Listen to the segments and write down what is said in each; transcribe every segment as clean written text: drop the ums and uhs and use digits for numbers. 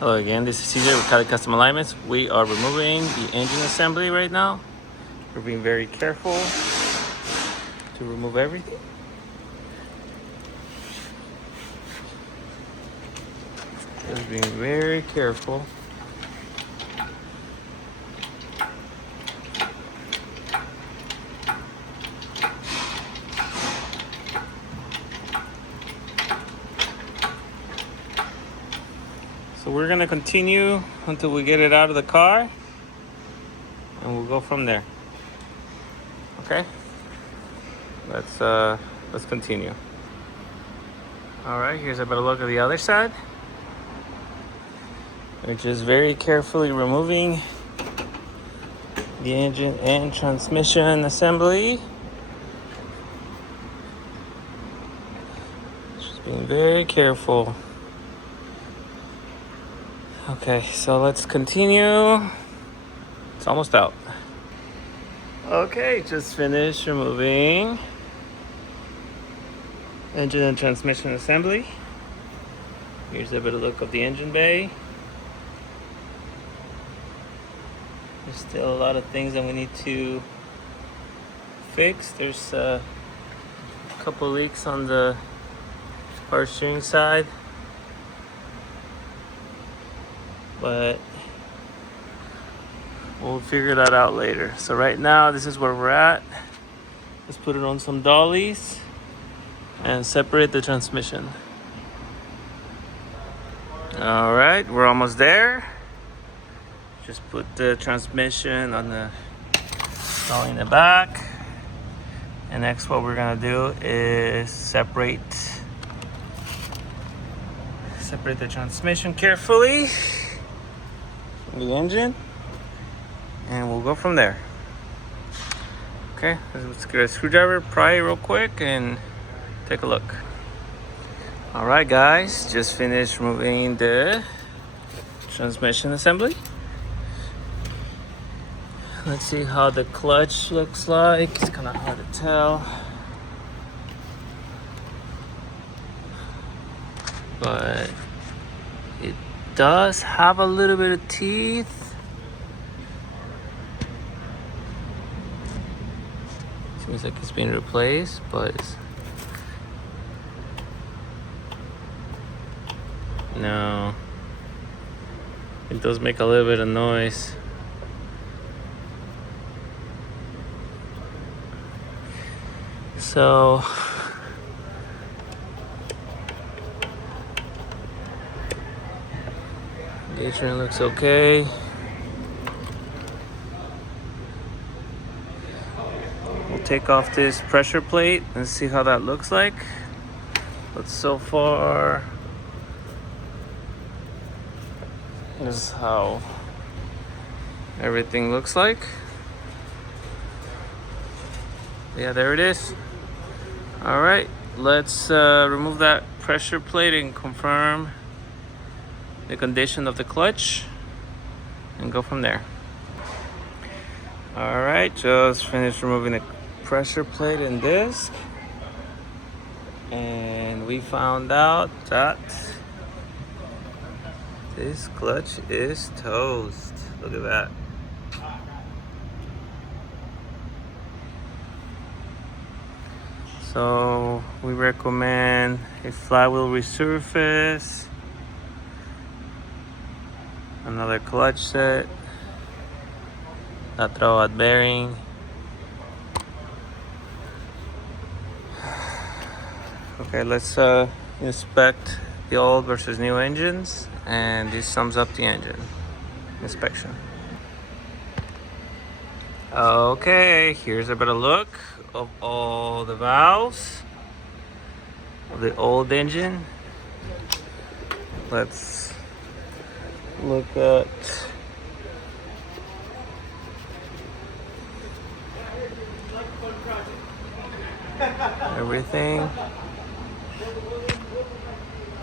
Hello again, this is CJ with Cali Custom Alignments. We are removing the engine assembly right now. We're being very careful to remove everything. Just being very careful. So we're gonna continue until we get it out of the car, and we'll go from there. Okay? Let's continue. All right, here's a better look at the other side. We're just very carefully removing the engine and transmission assembly. Just being very careful. Okay, so let's continue. It's almost out. Okay, just finished removing engine and transmission assembly. Here's a better look of the engine bay. There's still a lot of things that we need to fix. There's a couple leaks on the power steering side, but we'll figure that out later. So right now, this is where we're at. Let's put it on some dollies and separate the transmission. All right, we're almost there. Just put the transmission on the dolly in the back. And next, what we're gonna do is separate the transmission carefully from the engine, and we'll go from there. Okay, let's get a screwdriver, pry it real quick, and take a look. All right, guys, just finished removing the transmission assembly. Let's see how the clutch looks like. It's kind of hard to tell, but it does have a little bit of teeth. Seems like it's being replaced, but no, it does make a little bit of noise. So the engine looks okay. We'll take off this pressure plate and see how that looks like. But so far, this is how everything looks like. Yeah, there it is. All right, let's remove that pressure plate and confirm the condition of the clutch and go from there. All right, just finished removing the pressure plate and disc, and we found out that this clutch is toast. Look at that. So we recommend a flywheel resurface, another clutch set, a throwout bearing. Okay, let's inspect the old versus new engines, and this sums up the engine inspection. Okay, here's a better look of all the valves of the old engine. Let's look at everything.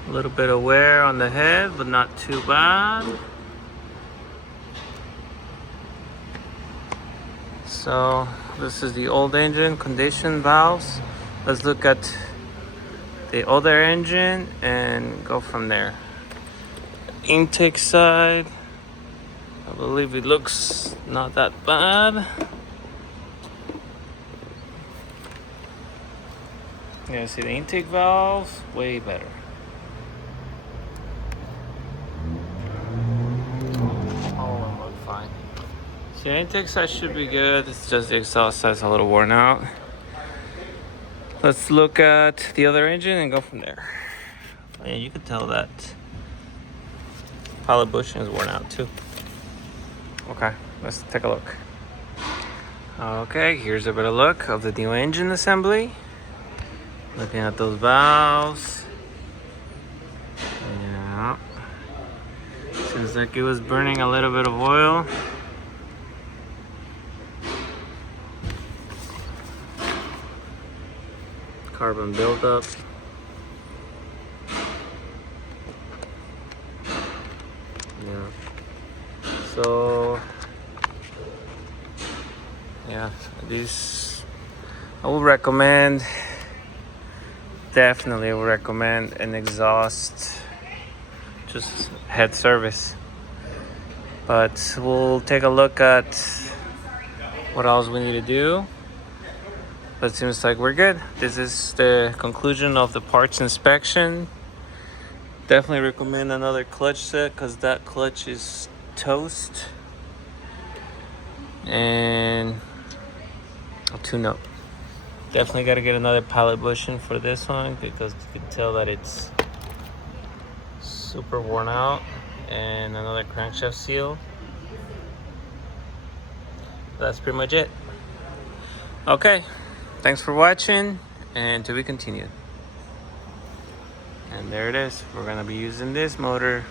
A little bit of wear on the head, but not too bad. So this is the old engine condition valves. Let's look at the older engine and go from there. intake side, I believe it looks not that bad. Yeah, see the intake valves, way better. All of them look fine. See, the intake side should be good. It's just the exhaust side's a little worn out. Let's look at the other engine and go from there. And you can tell that pilot bushing is worn out too. Okay, let's take a look. Okay, here's a better look of the new engine assembly. Looking at those valves. Yeah. Seems like it was burning a little bit of oil. Carbon buildup. Yeah. So yeah, this I would recommend. Definitely would recommend an exhaust, just head service. But we'll take a look at what else we need to do. But it seems like we're good. This is the conclusion of the parts inspection. Definitely recommend another clutch set because that clutch is toast. And a tune-up. Definitely got to get another pallet bushing for this one because you can tell that it's super worn out. And another crankshaft seal. That's pretty much it. Okay, thanks for watching, and to be continued. And there it is. We're gonna be using this motor